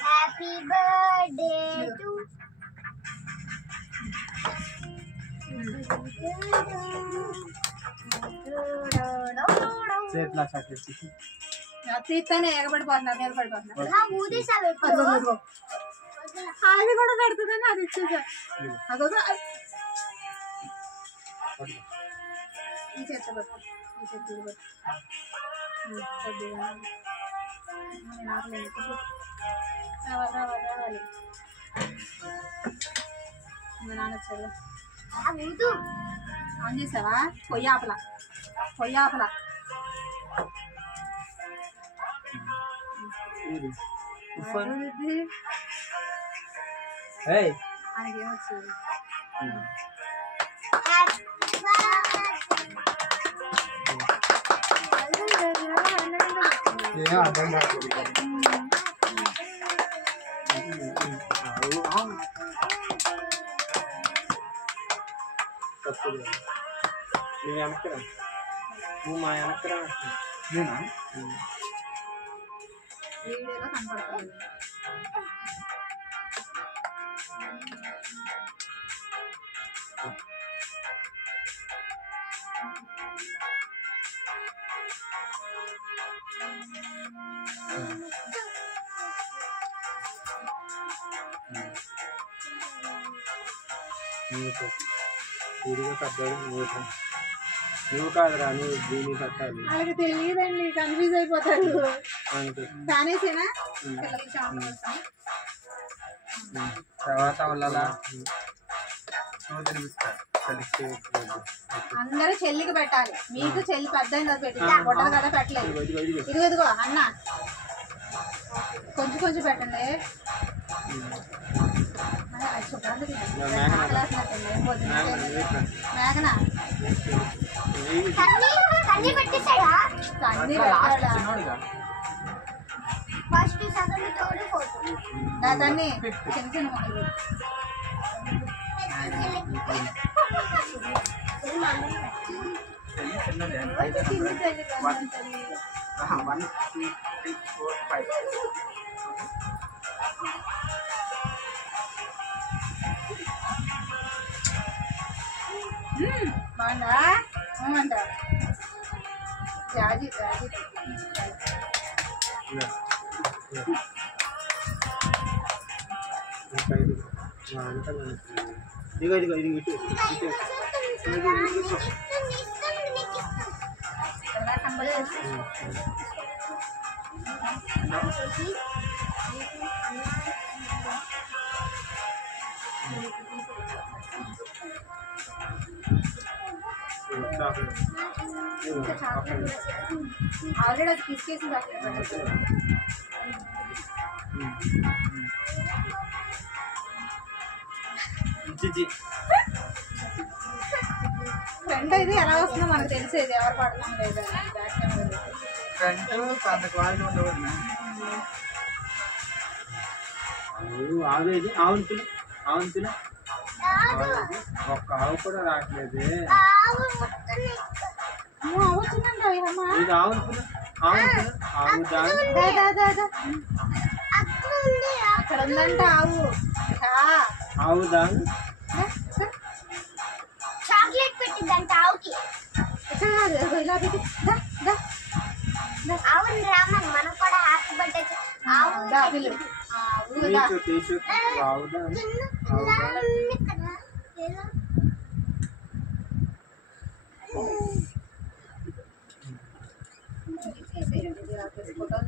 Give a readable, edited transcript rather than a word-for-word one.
happy birthday to చేతిలో chocolate తీస్తానే ఎగబడిపోతున్నా మీద పడిపోతున్నా అది కూడా పెడుతుందని అది ఇచ్చేసా అదొక ఈ చేతి పట్టు ఈ చేతి పట్టు కొద్దిగా రావాలి మా నాన్న వచ్చాడు ఆన్ చేసావా పొయ్యాపల ఆయనకేమొచ్చింది అర్థం కాదు నువ్వు వెనక్కరా నువ్వు మా వెనక్కరా నేనా వీడియోలో కనపడుతుంది వీడిగా పెద్దాడు నువ్వు కాదురా నువ్వు దీన్ని పెట్టాలి వాళ్ళకి తెలియదండి కన్ఫ్యూజ్ అయిపోతారు తానేసేనా తర్వాత వాళ్ళ అందరూ చెల్లికి పెట్టాలి మీకు చెల్లి పెద్ద పెట్టింది కొట్టదు కదా పెట్టలేదు ఇదిగో అన్న కొంచెం పెట్టండి మేఘనా దాన్ని చిన్న చిన్న మొక్కలు బాగుందా అంట జాజీ ఇదిగో ఇటు ఆల్రెడీ అది తీసుకేసి ఫ్రెండ్ ఇది ఎలా వస్తుందో మనకు తెలిసేది ఎవరు పడుతున్నాం లేదా అంత క్వాలిటీ ఉండదు ఆవును ఒక్క ఆవు కూడా రావట్లేదు ఇది ఆవును అక్కడ ఉందంట ఆవు దాని చాక్లెట్ పెట్టిందంట ఆవుకి ఇలా పెట్టి అవును రామన్ మనం కూడా హ్యాపీ బర్త్డే ఫోటో